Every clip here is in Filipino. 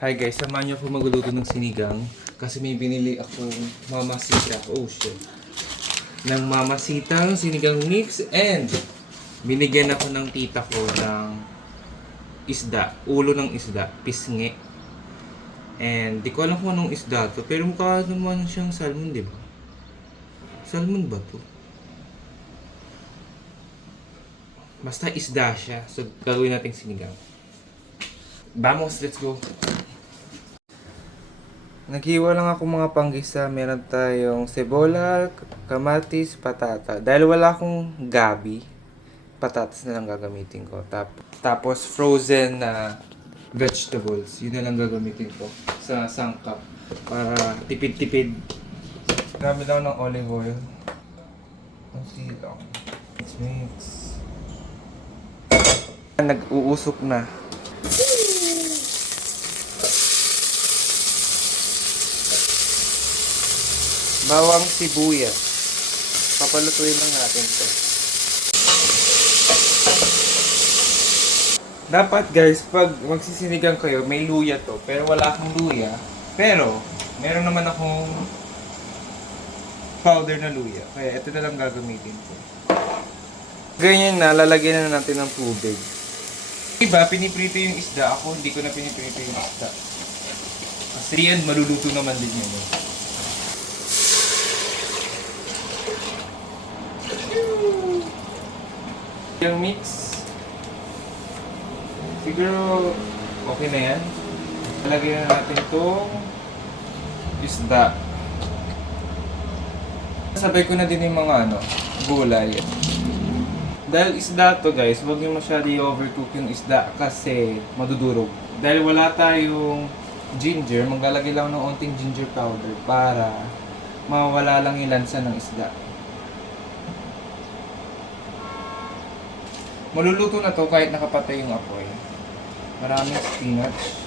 Hi guys, samahan niyo ako magluluto ng sinigang kasi may binili akong mamasita. Oh shit. Ng mamasitang sinigang mix and binigyan ako ng tita ko ng isda, ulo ng isda, pisngi. And di ko alam kung anong isda to, pero mukha naman siyang salmon, di ba? Salmon ba to? Basta isda siya. So gagawin natin sinigang. Vamos, let's go. Naghiwa lang ako mga panggisa. Meron tayong sebola, kamatis, patata. Dahil wala akong gabi, patatas na lang gagamitin ko. Tapos frozen na vegetables. Yun na lang gagamitin ko sa sangkap. Para tipid-tipid. Grabe lang ng olive oil. Ang silang. Mix. Nag-uusok na. Bawang sibuyas. Papalutuin lang natin ito. Dapat guys, pag magsisinigang kayo, may luya to. Pero wala akong luya. Pero, meron naman akong powder na luya. Kaya ito na lang gagamitin ko. Ganyan na, lalagyan na natin ng tubig. Iba, piniprito yung isda. Ako, hindi ko na piniprito yung isda. Kasi yan, maluluto naman din yun. Yung mix, siguro okay na yan. Lagyan na natin itong isda. Sabay ko na din yung mga gulay. Dahil isda to guys, huwag nyo masyado i-overcook yung isda kasi madudurog. Dahil wala tayong ginger, maglalagay lang ng onting ginger powder para mawala lang yung lansa ng isda. Maluluto na to kahit nakapatay yung apoy. Maraming spinach.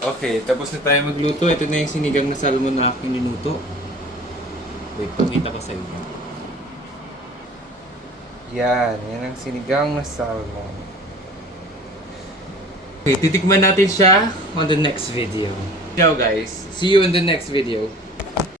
Okay, tapos na tayo magluto. Ito na yung sinigang na salmon na aking niluto. Wait, pakita ko sa inyo. Yan ang sinigang na salmon. Okay, titikman natin siya on the next video. Ciao guys, see you in the next video.